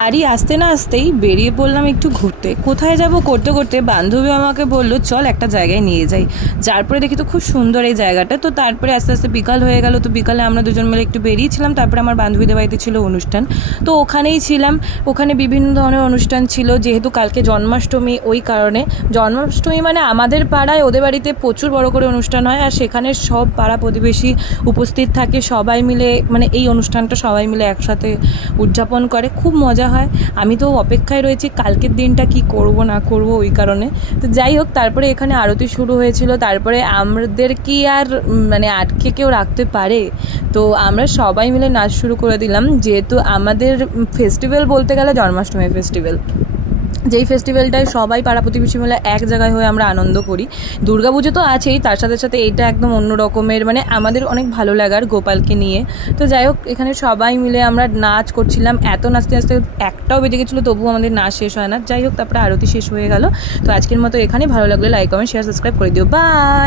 বাড়ি আসতে না আসতেই বেরিয়ে পড়লাম একটু ঘুরতে। কোথায় যাব করতে করতে বান্ধবী আমাকে বললো চল একটা জায়গায় নিয়ে যাই। যার পরে দেখি তো খুব সুন্দর এই জায়গাটা। তো তারপরে আস্তে আস্তে বিকাল হয়ে গেল। তো বিকালে আমরা দুজন মিলে একটু বেরিয়েছিলাম। তারপরে আমার বান্ধবীদের বাড়িতে ছিল অনুষ্ঠান, তো ওখানেই ছিলাম। ওখানে বিভিন্ন ধরনের অনুষ্ঠান ছিল, যেহেতু কালকে জন্মাষ্টমী ওই কারণে। জন্মাষ্টমী মানে আমাদের পাড়ায় ওদের বাড়িতে প্রচুর বড় করে অনুষ্ঠান হয়, আর সেখানে সব পাড়া প্রতিবেশী উপস্থিত থাকে। সবাই মিলে মানে এই অনুষ্ঠানটা সবাই মিলে একসাথে উদযাপন করে, খুব মজা হয়। আমি তো অপেক্ষায় রয়েছি কালকের দিনটা কি করব না করব ওই কারণে। তো যাই হোক, তারপরে এখানে আরতি শুরু হয়েছিল। তারপরে আমাদের কি আর মানে আটকে কেউ রাখতে পারে? তো আমরা সবাই মিলে নাচ শুরু করে দিলাম, যেহেতু আমাদের ফেস্টিভ্যাল বলতে গেলে জন্মাষ্টমী ফেস্টিভ্যাল, যেই ফেস্টিভ্যালটায় সবাই পাড়া প্রতিবেশী মিলে এক জায়গায় হয়ে আমরা আনন্দ করি। দুর্গাপুজো তো আছেই, তার সাথে সাথে এইটা একদম অন্য রকমের, মানে আমাদের অনেক ভালো লাগার গোপালকে নিয়ে। তো যাই হোক, এখানে সবাই মিলে আমরা নাচ করছিলাম। এত নাচতে নাচতে একটাও বেজে গেছিলো, তবুও আমাদের নাচ শেষ হয় না। যাই হোক, তারপরে আরতি শেষ হয়ে গেল। তো আজকের মতো এখানেই। ভালো লাগলে লাইক কমেন্ট শেয়ার সাবস্ক্রাইব করে দিও। বাই।